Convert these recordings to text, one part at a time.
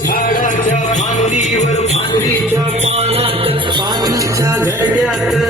झाडाच्या फांदीवर फांदीच्या पानात पानाच्या घरट्यात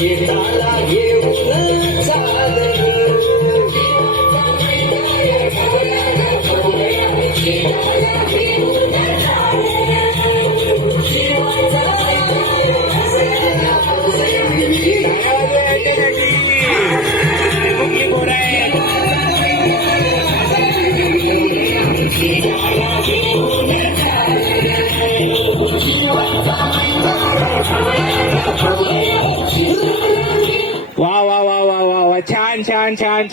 शेताला घेऊन ten, ten, ten, ten.